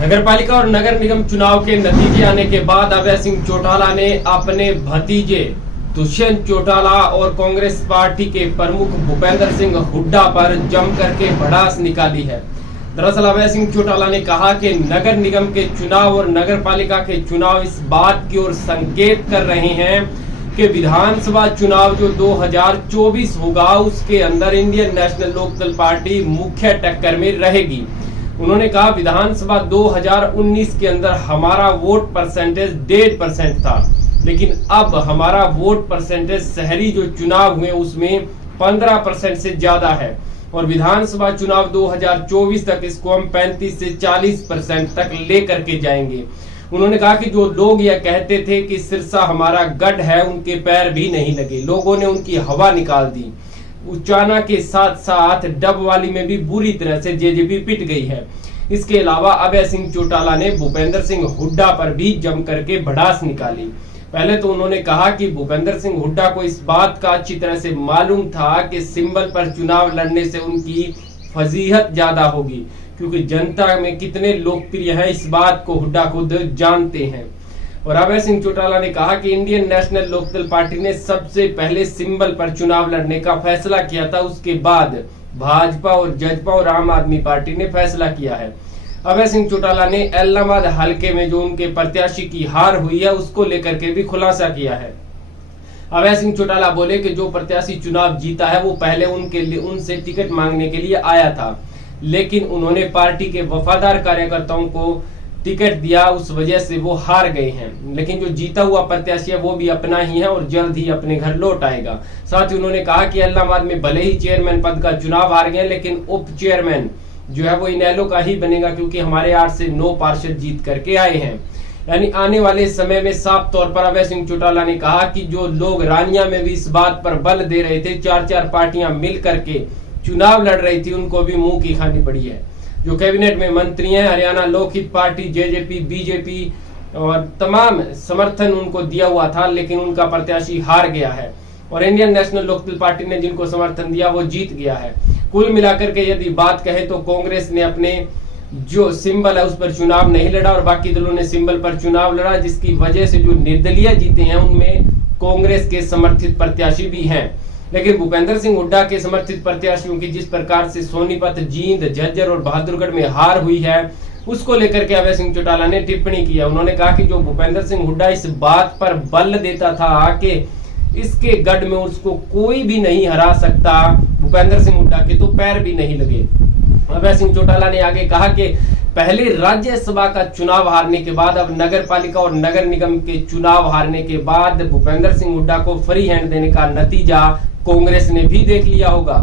नगरपालिका और नगर निगम चुनाव के नतीजे आने के बाद अभय सिंह चौटाला ने अपने भतीजे दुष्यंत चौटाला और कांग्रेस पार्टी के प्रमुख भूपेंद्र सिंह हुड्डा पर जमकर के भड़ास निकाली है। दरअसल अभय सिंह चौटाला ने कहा कि नगर निगम के चुनाव और नगर पालिका के चुनाव इस बात की ओर संकेत कर रहे हैं कि विधानसभा चुनाव जो 2024 होगा उसके अंदर इंडियन नेशनल लोकदल पार्टी मुख्य टक्कर में रहेगी। उन्होंने कहा विधानसभा 2019 के अंदर हमारा वोट परसेंटेज 1.5% था, लेकिन अब हमारा वोट परसेंटेज शहरी जो चुनाव हुए उसमें 15% से ज्यादा है और विधानसभा चुनाव 2024 तक इसको हम 35 से 40% तक लेकर के जाएंगे। उन्होंने कहा कि जो लोग यह कहते थे कि सिरसा हमारा गढ़ है, उनके पैर भी नहीं लगे, लोगों ने उनकी हवा निकाल दी। उचाना के साथ साथ डबवाली में भी बुरी तरह से जेजेपी पिट गई है। इसके अलावा अभय सिंह चौटाला ने भूपेंद्र सिंह हुड्डा पर भी जम करके भड़ास निकाली। पहले तो उन्होंने कहा कि भूपेंद्र सिंह हुड्डा को इस बात का अच्छी तरह से मालूम था कि सिंबल पर चुनाव लड़ने से उनकी फजीहत ज्यादा होगी, क्योंकि जनता में कितने लोकप्रिय है इस बात को हुड्डा खुद जानते हैं। और अभय सिंह चौटाला ने कहा कि इंडियन नेशनल लोकदल पार्टी ने सबसे पहले सिंबल पर चुनाव लड़ने का फैसला किया था, उसके बाद भाजपा और जजपा और आम आदमी पार्टी ने फैसला किया है। अभय सिंह चौटाला ने इलाहाबाद हलके में जो उनके प्रत्याशी की हार हुई है उसको लेकर के भी खुलासा किया है। अभय सिंह चौटाला बोले कि जो प्रत्याशी चुनाव जीता है वो पहले उनसे टिकट मांगने के लिए आया था, लेकिन उन्होंने पार्टी के वफादार कार्यकर्ताओं को टिकट दिया, उस वजह से वो हार गए हैं। लेकिन जो जीता हुआ प्रत्याशी है वो भी अपना ही है और जल्द ही अपने घर लौट आएगा। साथ ही उन्होंने कहा कि इलाहाबाद में भले ही चेयरमैन पद का चुनाव हार गए, लेकिन उप चेयरमैन जो है वो इनेलो का ही बनेगा, क्योंकि हमारे 8 से 9 पार्षद जीत करके आए हैं। यानी आने वाले समय में साफ तौर पर अभय सिंह चौटाला ने कहा कि जो लोग रानिया में भी इस बात पर बल दे रहे थे, 4-4 पार्टियां मिल करके चुनाव लड़ रही थी, उनको भी मुंह की खानी पड़ी है। जो कैबिनेट में मंत्री हैं, Haryana Lokhit party, JJP, BJP और तमाम समर्थन उनको दिया हुआ था, लेकिन उनका प्रत्याशी हार गया है और इंडियन नेशनल लोकदल पार्टी ने जिनको समर्थन दिया वो जीत गया है। कुल मिलाकर के यदि बात कहें तो कांग्रेस ने अपने जो सिंबल है उस पर चुनाव नहीं लड़ा और बाकी दलों ने सिंबल पर चुनाव लड़ा, जिसकी वजह से जो निर्दलीय जीते हैं उनमें कांग्रेस के समर्थित प्रत्याशी भी हैं। लेकिन भूपेंद्र सिंह हुड्डा के समर्थित प्रत्याशियों की जिस प्रकार से सोनीपत, जींद, झज्जर और बहादुरगढ़ में हार हुई है उसको लेकर के अभय सिंह चौटाला ने टिप्पणी की है। उन्होंने कहा कि जो भूपेंद्र सिंह हुड्डा इस बात पर बल देता था कि इसके गढ़ में उसको कोई भी नहीं हरा सकता, भूपेंद्र सिंह हुड्डा के तो पैर भी नहीं लगे। अभय सिंह चौटाला ने आगे कहा कि पहले राज्यसभा का चुनाव हारने के बाद अब नगर पालिका और नगर निगम के चुनाव हारने के बाद भूपेंद्र सिंह हुड्डा को फ्री हैंड देने का नतीजा कांग्रेस ने भी देख लिया होगा।